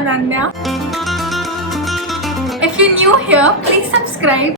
Ananya. If you're new here, please subscribe.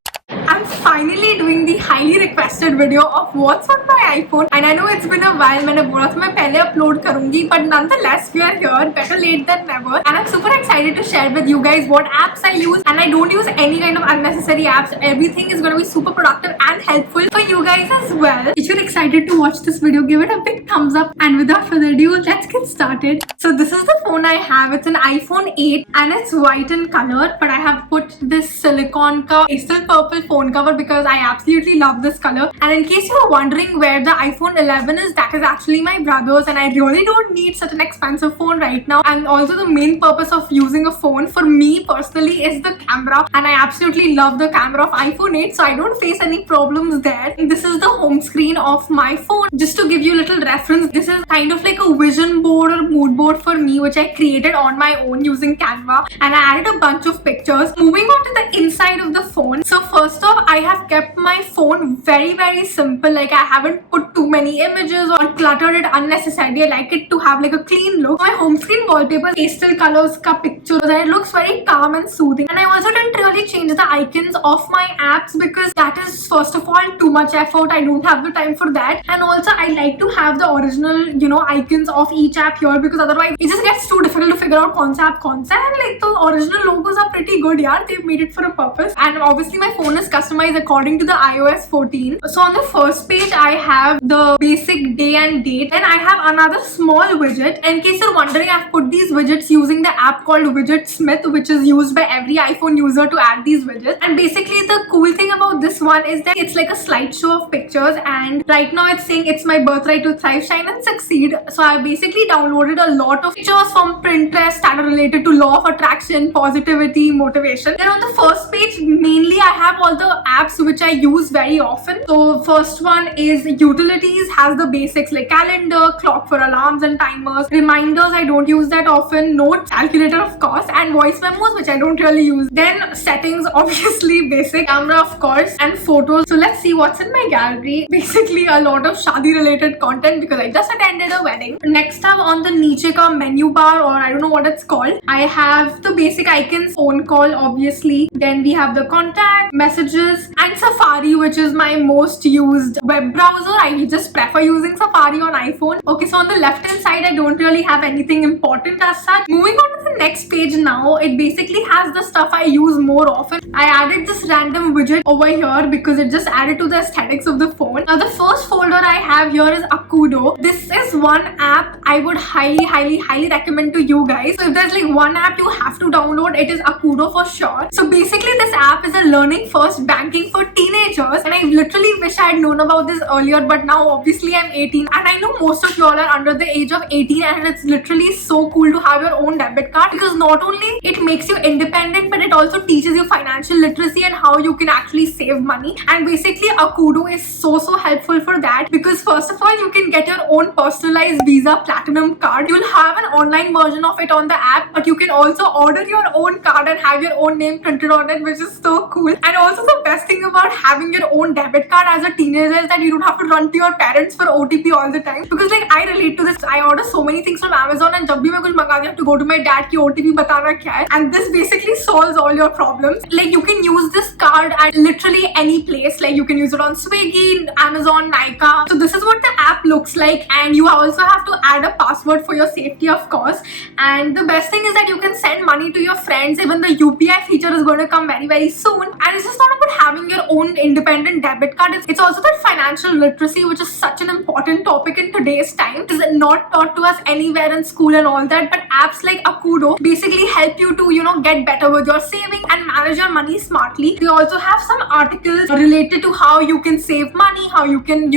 I'm finally doing the highly requested video of what's on my iPhone, and I know it's been a while. मैंने बोला था मैं पहले upload करूँगी, but nonetheless we are here, better late than never, and I'm super excited to share with you guys what apps I use, and I don't use any kind of unnecessary apps. Everything is gonna be super productive and helpful for you guys as well. If you're excited to watch this video, give it a big thumbs up, and without further ado, let's get started. So this is the phone I have. It's an iPhone 8 and it's white in color, but I have put this silicone ka pastel purple phone cover because I absolutely love this color. And in case you're wondering where the iPhone 11 is, that is actually my brother's, and I really don't need such an expensive phone right now. And also the main purpose of using a phone for me personally is the camera, and I absolutely love the camera of iPhone 8, so I don't face any problems there. And this is the home screen of my phone. Just to give you a little reference, this is kind of like a vision board or mood board for me, which I created on my own using Canva, and I added a bunch of pictures. Moving on to the inside of the phone. So first off, I have kept my phone very simple. Like, I haven't put too many images or cluttered it unnecessarily. I like it to have like a clean look. My home screen wallpaper pastel colors ka pictures, and it looks very calm and soothing. And I also didn't really change the icons of my apps because that is first of all too much effort. I don't have the time for that, and also I like to have the original icons of each app here, because otherwise it just gets too difficult to figure out kaun sa app kaun sa. And like, the original logos are pretty good, yeah. They've made it for a purpose. And obviously my phone is customized according to the iOS 14. So on the first page I have the basic day and date. Then I have another small widget. In case you're wondering, I've put these widgets using the app called Widgetsmith, which is used by every iPhone user to add these widgets. And basically the cool thing about this one is that it's like a slideshow of pictures, and right now it's saying it's my birthright to thrive, shine and succeed. So I basically downloaded a lot of pictures from Pinterest that are related to law of attraction, positivity, motivation. Then on the first page, mainly I have all the apps which I use very often. So first one is utilities, has the basics like calendar, clock for alarms and timers, reminders, I don't use that often, notes, calculator of course, and voice memos, which I don't really use. Then settings, obviously basic, camera of course, and photos. So let's see what's in my gallery. Basically a lot of shadi related content because I just attended a wedding. Next up, on the niche ka menu bar, or I don't know what it's called, I have the basic icons, phone call obviously, then we have the contact, messages, and Safari, which is my most used web browser. I just prefer using Safari on iPhone. Okay, so on the left hand side I don't really have anything important as such. Moving on to the next page now, it basically has the stuff I use more often. I added this random widget over here because it just added to the aesthetics of the phone. Now the first folder I have here is Akudo. This is one app I would highly recommend to you guys. So if there's like one app you have to download, it is Akudo for sure. So basically this app is a learning first banking for teenagers, and I literally wish I had known about this earlier, but now obviously I'm 18 and I know most of y'all are under the age of 18, and it's literally so cool to have your own debit card, because not only it makes you independent, but it also teaches you financial literacy and how you can actually save money. And basically Akudo is so helpful for that, because first of all you can get your own personalized Visa Platinum card. You'll have an online version of it on the app, but you can also order your own card and have your own name printed on it, which is so cool. And also the best thing about having your own debit card as a teenager is that you don't have to run to your parents for OTP all the time, because like I relate to this. I order so many things from Amazon, and jab bhi main kuch mangati, I have to go to my dad ki OTP batana kya hai, and this basically solves all your problems. Like, you can use this card at literally any place. Like, you can use it on Swiggy, Amazon, Nykaa. So this is what the app looks like, and you also have to add a password for your safety of course. And the best thing is that you can send money to your friends. Even the UPI feature is going to come very soon. And it's just not about having your own independent debit card, it's also that financial literacy, which is such an important topic in today's time. It is not taught to us anywhere in school and all that, but apps like Akudo basically help you to get better with your saving and manage your money smartly. They also have some articles related to how you can save money, how you can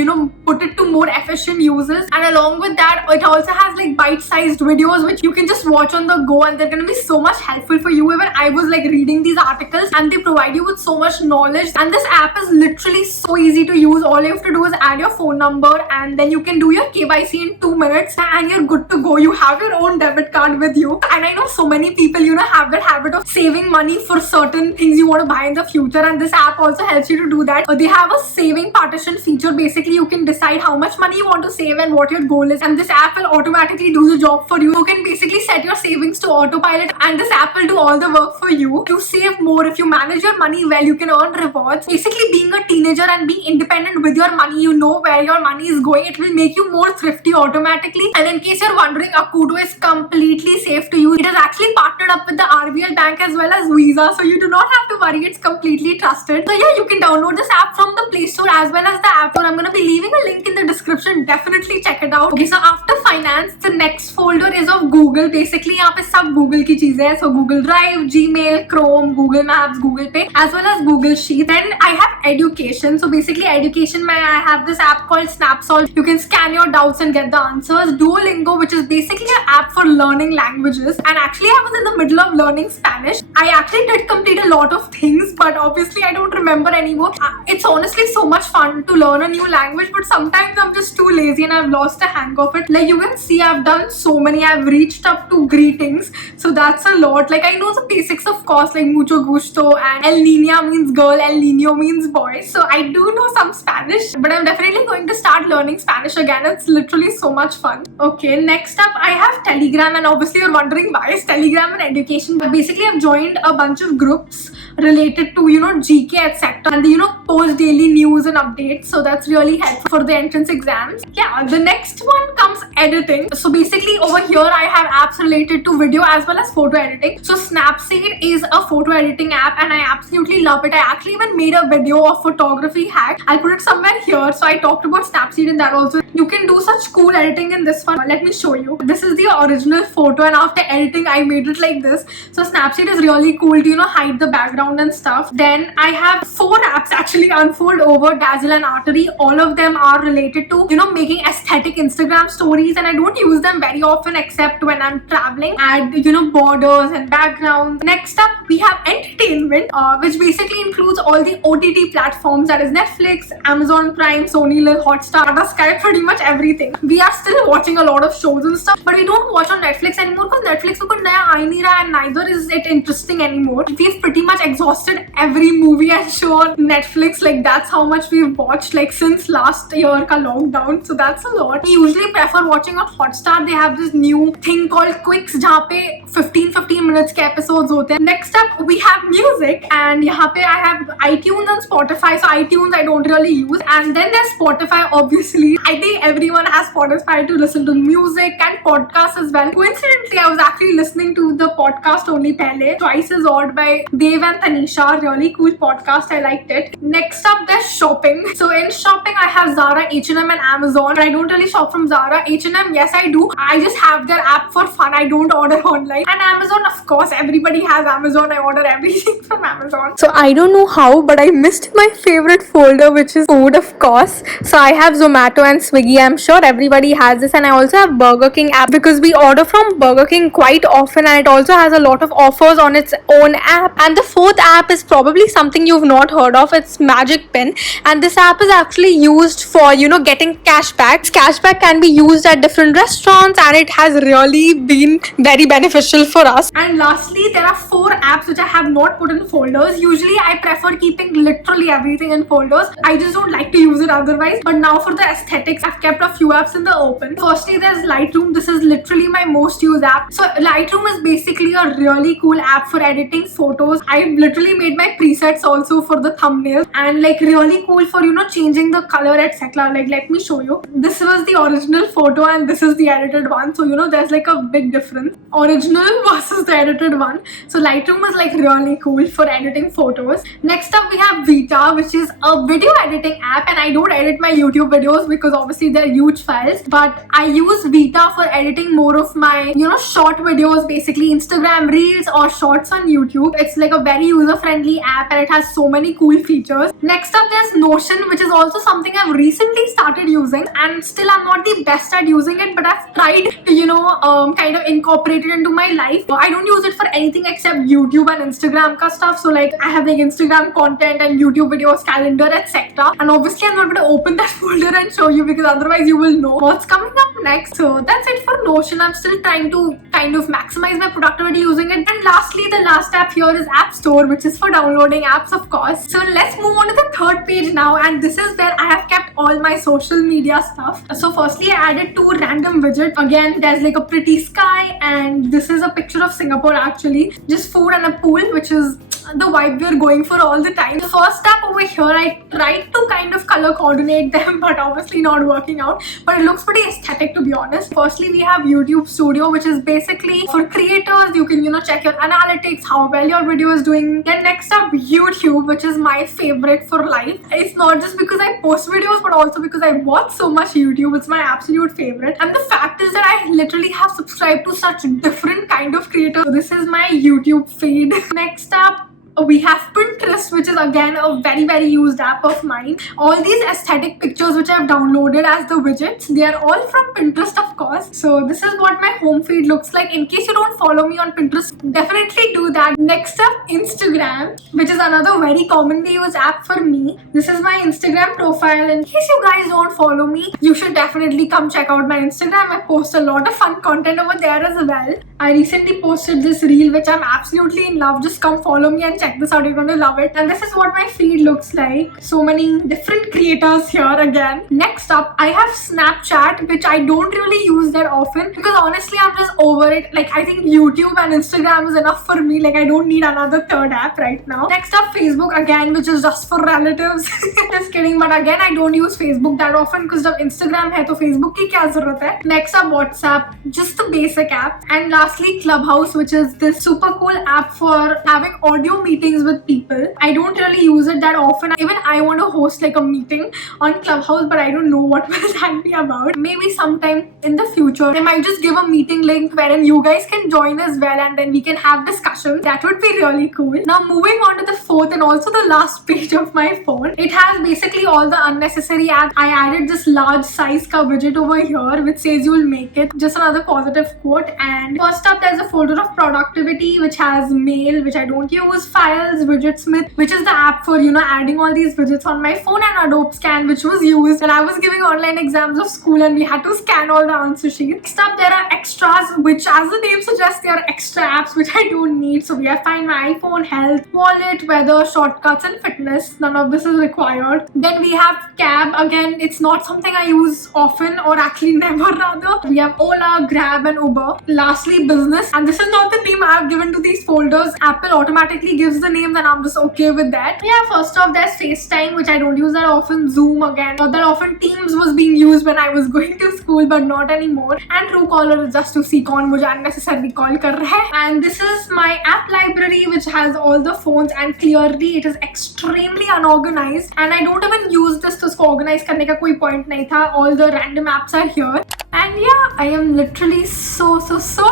put it to more efficient uses, and along with that it also has like bite-sized videos which you can just watch on the go, and they're going to be so much helpful for you. Even I was like reading these articles, and they provide you with so much knowledge. And this app is literally so easy to use. All you have to do is add your phone number, and then you can do your KYC in 2 minutes, and you're good to go. You have your own debit card with you. And I know so many people have that habit of saving money for certain things you want to buy in the future, and this app also helps you to do that. They have a saving partition feature. Basically you can decide how much money money you want to save and what your goal is, and this app will automatically do the job for you. You can basically set your savings to autopilot and this app will do all the work for you. You save more if you manage your money well, you can earn rewards. Basically, being a teenager and being independent with your money, you know where your money is going. It will make you more thrifty automatically. And in case you're wondering, Akudo is completely safe to use. It has actually partnered up with the RBL Bank as well as Visa, so you do not have to worry. It's completely trusted. So yeah, you can download this app from the Play Store as well as the App Store. I'm gonna be leaving a link in the description. Definitely check it out. Okay, so after finance, the next folder is of Google. Basically, यहाँ पे सब Google की चीजें हैं. So Google Drive, Gmail, Chrome, Google Maps, Google Pay, as well as Google Sheets. Then I have education. So basically, education, I have this app called Snapsolve. You can scan your doubts and get the answers. Duolingo, which is basically an app for learning languages. And actually, I was in the middle of learning Spanish. I actually did complete a lot of things, but obviously I don't remember anymore. It's honestly so much fun to learn a new language, but sometimes I'm just too lazy and I've lost the hang of it. Like you can see, I've done so many. I've reached up to greetings, so that's a lot. Like I know the basics, of course, like mucho gusto and El Niña means girl, El Niño means boy. So I do know some Spanish, but I'm definitely going to start learning Spanish again. It's literally so much fun. Okay, next up I have Telegram, and obviously you're wondering why is Telegram and education. But basically I've joined a bunch of groups related to GK etc, and they post daily news and updates, so that's really helpful for the entrance exams. Yeah, the next one comes editing. So basically over here I have apps related to video as well as photo editing. So Snapseed is a photo editing app and I absolutely love it. I actually even made a video of photography hack. I'll put it somewhere here. So I talked about Snapseed in that also. You can do such cool editing in this one. Let me show you. This is the original photo, and after editing I made it like this. So Snapseed is really cool to hide the background and stuff. Then I have 4 apps actually: Unfold, Over, Dazzle and Artery. All of them are related to making aesthetic Instagram stories, and I don't use them very often except when I'm traveling. Add borders and backgrounds. Next up we have entertainment, which basically includes all the OTT platforms, that is Netflix, Amazon Prime, Sony Live, Hotstar, Tata Sky, pretty much everything. We are still watching a lot of shows and stuff, but we don't watch on Netflix anymore because Netflix को कुछ नया आ ही नहीं रहा, and neither is it interesting anymore. We've pretty much exhausted every movie and show on Netflix. Like that's how much we've watched like since last year ka lockdown. So that's a lot. We usually prefer watching on Hotstar. They have this new thing called Quicks, जहाँ पे 15 minutes के episodes होते हैं. Next up we have music, and यहाँ पे I have iTunes and Spotify. So iTunes I don't really use, and then there's Spotify. Obviously, I think everyone has Spotify to listen to music and podcasts as well. Coincidentally, I was actually listening to the podcast only pehle, Twice as Odd by Dave and Tanisha. Really cool podcast. I liked it. Next up there's shopping. So in shopping I have Zara, H&M and Amazon. I don't really shop from Zara. H&M, yes I do. I just have their app for fun. I don't order online. And Amazon, of course, everybody has Amazon. I order everything from Amazon. So I don't know how, but I missed my favorite folder, which is food, of course. So I have Zomato and Swiggy. I'm sure everybody has this, and I also have Burger King app because we order from Burger King quite often, and it also has a lot of offers on its own app. And the 4th app is probably something you've not heard of. It's Magic Pin, and this app is actually used for getting cashback. Cashback can be used at different restaurants, and it has really been very beneficial for us. And lastly, there are 4 apps which I have not put in folders. Usually I prefer keeping literally everything in folders. I just don't like to use it otherwise, but now for the aesthetics I've kept a few apps in the open. Firstly there's Lightroom. This is literally my most used app. So Lightroom is basically a really cool app for editing photos. I've literally made my presets also for the thumbnails, and like really cool for changing the color etc. Like let me show you. This was the original photo and this is the edited one, so there's like a big difference, original versus the edited one. So Lightroom is like really cool for editing photos. Next up we have Vita, which is a video editing app, and I don't edit my YouTube videos because obviously they're huge files, but I use Vita for editing more of my short videos, basically Instagram reels or shorts on YouTube. It's like a very user-friendly app and it has so many cool features. Next up there's Notion, which is also something I've recently started using, and still I'm not the best at using it, but I've tried to kind of incorporate it into my life. I don't use it for anything except YouTube and Instagram ka stuff. So like I have like Instagram content and YouTube videos, calendar etc, and obviously I'm not going to open that folder and show you because otherwise you will know. What's coming up next. So that's it for Notion. I'm still trying to kind of maximize my productivity using it. And lastly, the last app here is App Store, which is for downloading apps, of course. So let's move on to the third page now, and this is where I have kept all my social media stuff. So firstly, I added 2 random widgets. Again, there's like a pretty sky, and this is a picture of Singapore actually. Just food and a pool, which is the vibe we're going for all the time. The first step over here, I tried to kind of color coordinate them, but obviously not working out. But it looks pretty aesthetic, to be honest. Firstly, we have YouTube Studio, which is basically for creators. You can, check your analytics, how well your video is doing. Then next up, YouTube, which is my favorite for life. It's not just because I post videos, but also because I watch so much YouTube. It's my absolute favorite. And the fact is that I literally have subscribed to such different kind of creators. So this is my YouTube feed. Next up, we have Pinterest, which is again a very used app of mine. All these aesthetic pictures which I've downloaded as the widgets, they are all from Pinterest, of course. So this is what my home feed looks like. In case you don't follow me on Pinterest, definitely do that. Next up, Instagram, which is another very commonly used app for me. This is my Instagram profile. In case you guys don't follow me, you should definitely come check out my Instagram. I post a lot of fun content over there as well. I recently posted this reel which I'm absolutely in love. Just come follow me and check this out. You're going to love it. And this is what my feed looks like. So many different creators here again. Next up, I have Snapchat, which I don't really use that often because honestly I'm just over it. Like, I think YouTube and Instagram is enough for me. Like, I don't need another third app right now. Next up, Facebook again, which is just for relatives. Just kidding. But again, I don't use Facebook that often because जब Instagram है तो Facebook की क्या जरूरत है. Next up, WhatsApp, just the basic app. And lastly, Clubhouse, which is this super cool app for having audio meetings with people. I don't really use it that often. Even I want to host like a meeting on Clubhouse, but I don't know what will that be about. Maybe sometime in the future, I might just give a meeting link wherein you guys can join as well, and then we can have discussions. That would be really cool. Now moving on to the fourth and also the last page of my phone. It has basically all the unnecessary apps. I added this large size ka widget over here which says you will make it. Just another positive quote. And first up, there's a folder of productivity which has mail, which I don't use, files, Widgetsmith, which is the app for adding all these widgets on my phone, and Adobe Scan, which was used when I was giving online exams of school and we had to scan all the answer sheets. Next up, there are extras, which as the name suggests, they are extra apps which I don't need. So we have Find My iPhone, Health, Wallet, Weather, Shortcuts, and Fitness. None of this is required. Then we have Cab. Again, it's not something I use often, or actually never rather. We have Ola, Grab, and Uber. Lastly, Business, and this is not the name I have given to these folders. Apple automatically gives the names and I'm just okay with that. Yeah, first off, there's FaceTime, which I don't use that often. Zoom, again, not that often. Teams was being used when I was going to school, but not anymore. And Truecaller is just to see कौन मुझे unnecessarily call कर रहा है. And this is my app library, which has all the phones, and clearly it is extremely unorganized. And I don't even use this to organize करने का कोई point नहीं था. All the random apps are here. And yeah, I am literally so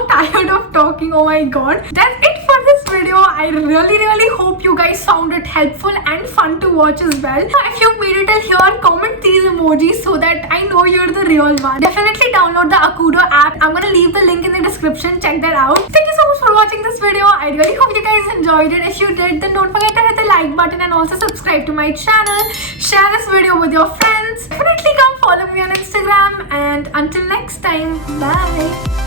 tired of talking. Oh my god. That's it for this video. I really hope you guys found it helpful and fun to watch as well. If you made it till here, comment these emojis so that I know you're the real one. Definitely download the Akudo app. I'm gonna leave the link in the description. Check that out. Thank you so much for watching this video. I really hope you guys enjoyed it. If you did, then don't forget to hit the like button and also subscribe to my channel. Share this video with your friends. Definitely come follow me on Instagram, and until next time, bye.